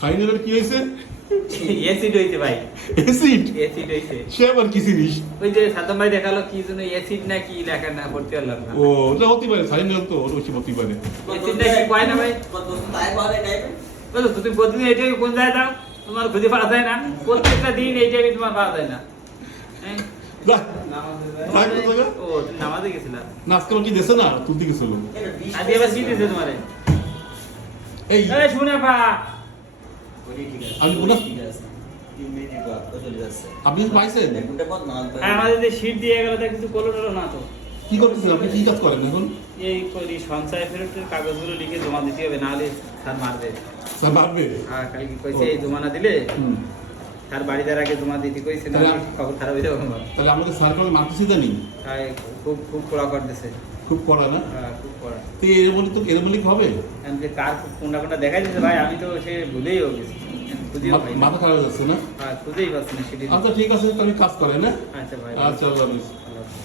ফাইনালের কি হয়েছে? অ্যাসিড হইছে ভাই, অ্যাসিড অ্যাসিড হইছে। সে আবার কি জিনিস? ওই যে সাদ্দাম ভাই দেখালো কি যেন অ্যাসিড না কি লেখা না পড়তে পারলাম না। ও ওটা হতে পারে, ফাইনাল তো ওটা হতে পারে। অ্যাসিড না কি কয় না ভাই? বলো তুমি প্রতিদিন এইটাই কোন যায় দাও, তোমার খুঁজে পাওয়া যায় না, প্রত্যেকটা দিন এইটাই তোমার পাওয়া যায় না। হ্যাঁ যা, নামাজে ও তুমি নামাজে গেছিলা? না আজকে আমার কি দেশে না তুলতে গেছিল। আজকে আবার কি দিয়েছে তোমারে? এই এই শুনে পা আমি বললাম আপনি কিছু পাইছেন? হ্যাঁ, আমাদের যে শীট দিয়ে গেল তা কিছু করলো টলো না তো। কি করতেছেন আপনি? কি কাজ করেন এখন? এই করি সঞ্চয় ফেরতের কাগজগুলো লিখে জমা দিতে হবে, নাহলে স্যার মারবে। স্যার ভাববে। আর কালকে কইছে এই জমা না দিলে হুম। তার বাড়িদার আগে জমা দিতে কইছে, না খবর খারাপ হয়ে যাবে। তাহলে আমাদের সার্কেল মারতেছে জানি তাই খুব খুব কড়া করতেছে। খুব কড়া না? হ্যাঁ, খুব কড়া। তো এর বলে তো এর বলে কি হবে? এখন যে কার কোনটা কোনটা দেখাই দিতে ভাই, আমি তো সে ভুলেই হয়ে গেছি, খুঁজেও পাই না। মাথা খারাপ হয়ে যাচ্ছে না? হ্যাঁ, খুঁজেই পাচ্ছি না সেটি। আচ্ছা ঠিক আছে, তাহলে কাজ করেন না। আচ্ছা ভাই, আচ্ছা আল্লাহ হাফেজ। আল্লাহ হাফেজ।